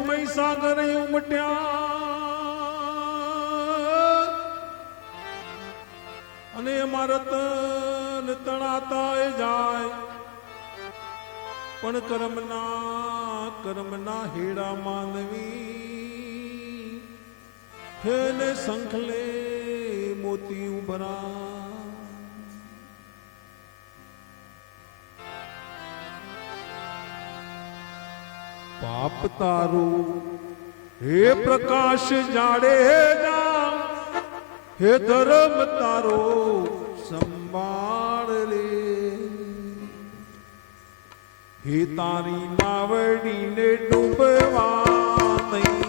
મહીસાગર ઉમટ્યા. અને અમારા તન તણાતા એ જાય. પણ કર્મના કર્મના હેડા માનવી. હેને સંખલે મોતી ઉભરા. આપ તારું હે પ્રકાશ, જાડે હે ધર્મ તારો, સંભાળ લે. હે તારી માવડીને ડૂબવા નહીં.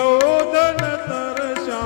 विनोदन तरशा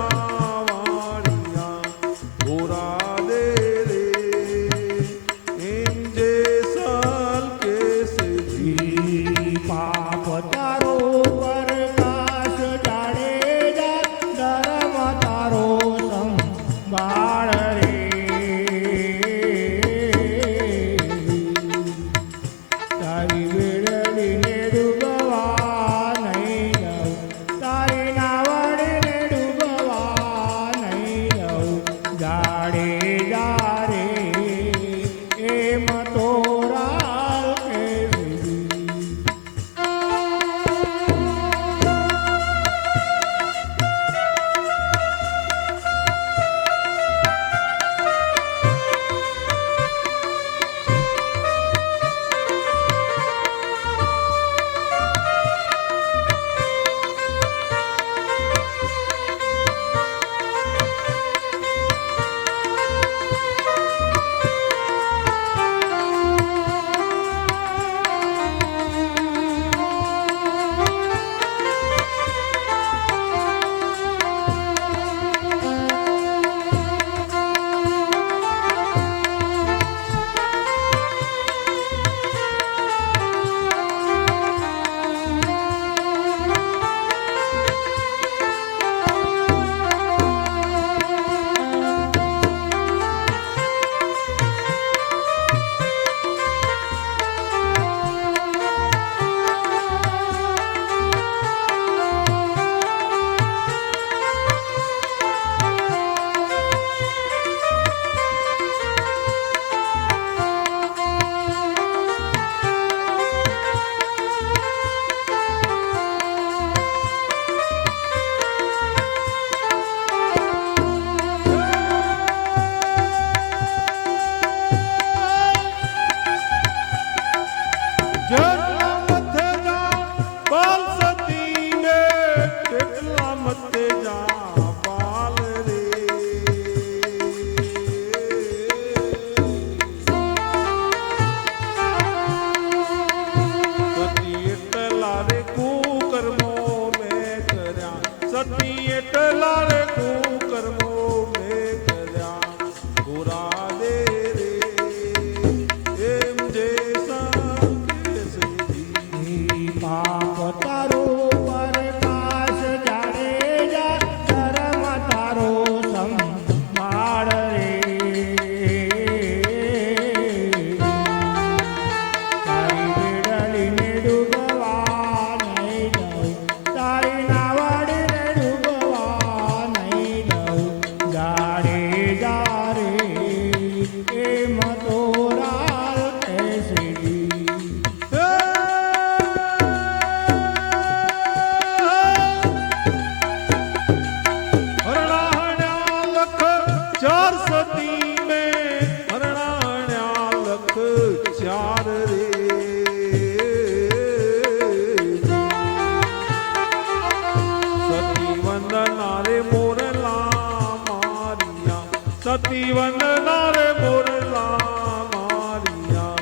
સતી વંદના રે મોરલા મારિયા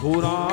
ઘોરા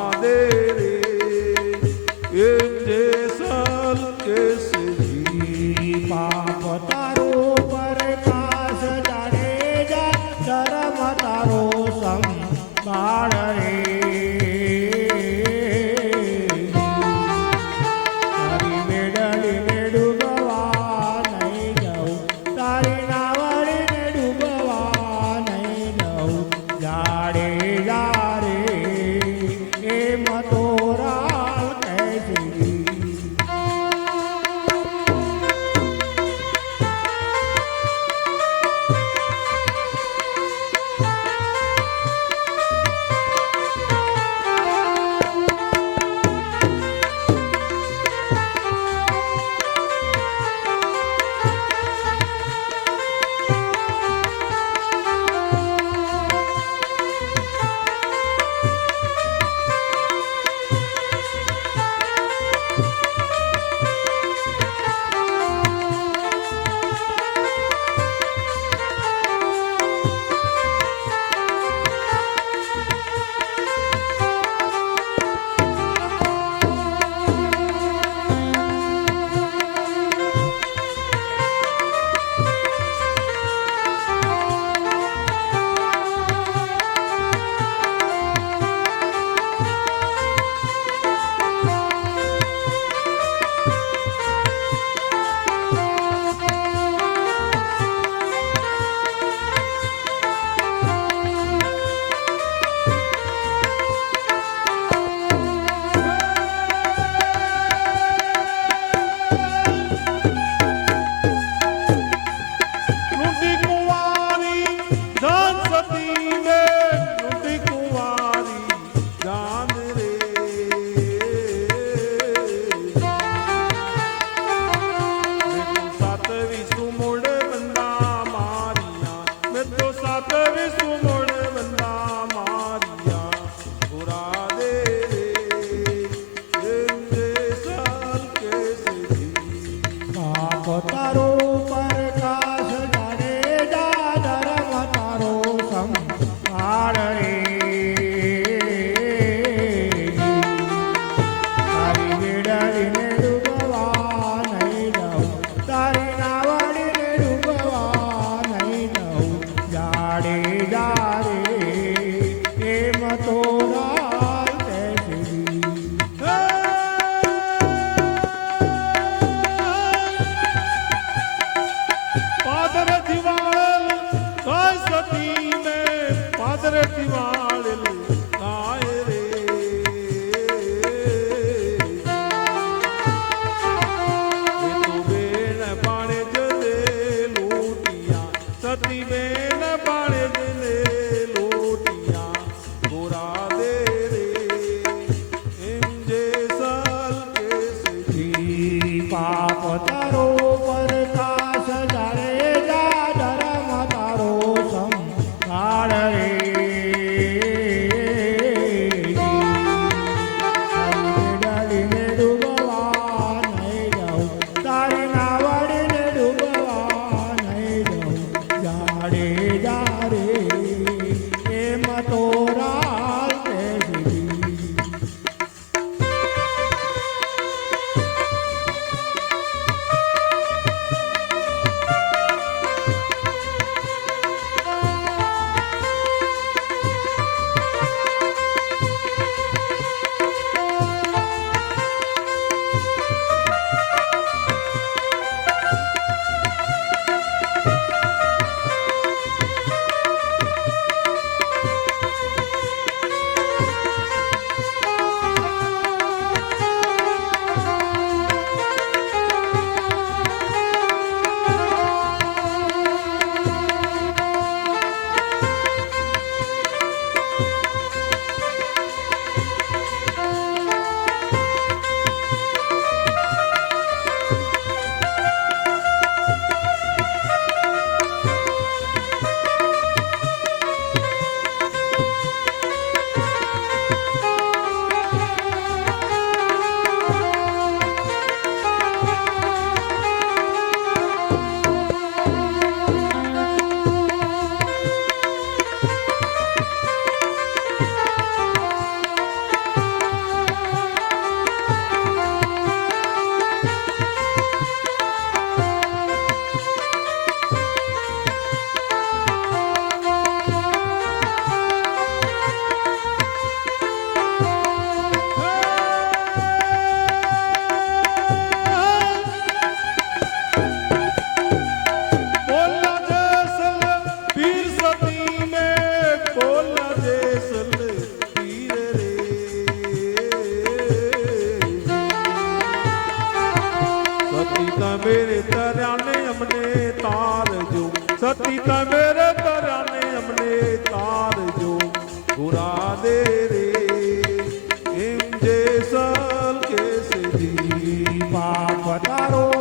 claro.